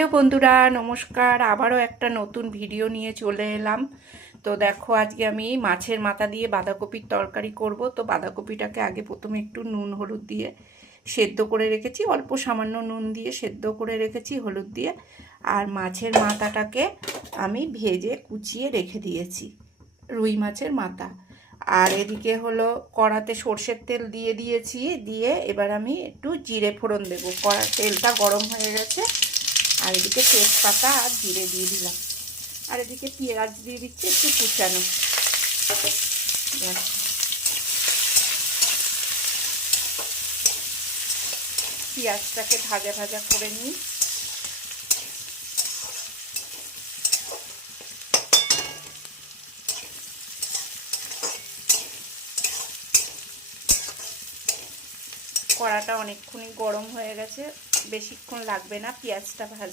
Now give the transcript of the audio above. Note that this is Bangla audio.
হ্যালো বন্ধুরা, নমস্কার। আবারও একটা নতুন ভিডিও নিয়ে চলে এলাম। তো দেখো, আজকে আমি মাছের মাথা দিয়ে বাঁধাকপির তরকারি করব। তো বাঁধাকপিটাকে আগে প্রথমে একটু নুন হলুদ দিয়ে সেদ্ধ করে রেখেছি, অল্প সামান্য নুন দিয়ে সেদ্ধ করে রেখেছি হলুদ দিয়ে। আর মাছের মাথাটাকে আমি ভেজে কুচিয়ে রেখে দিয়েছি, রুই মাছের মাথা। আর এদিকে হলো কড়াতে সর্ষের তেল দিয়ে দিয়েছি, দিয়ে এবার আমি একটু জিরে ফোড়ন দেবো। কড়ার তেলটা গরম হয়ে গেছে। আর এদিকে তেজপাতা আর জিরে দিয়ে দিলাম। আর এদিকে পেঁয়াজ দিয়ে দিচ্ছি একটু কুচানো। পেঁয়াজটাকে ভাজা ভাজা করে নিই। কড়াটা অনেকক্ষণই গরম হয়ে গেছে, বেশিক্ষণ লাগবে না পেঁয়াজটা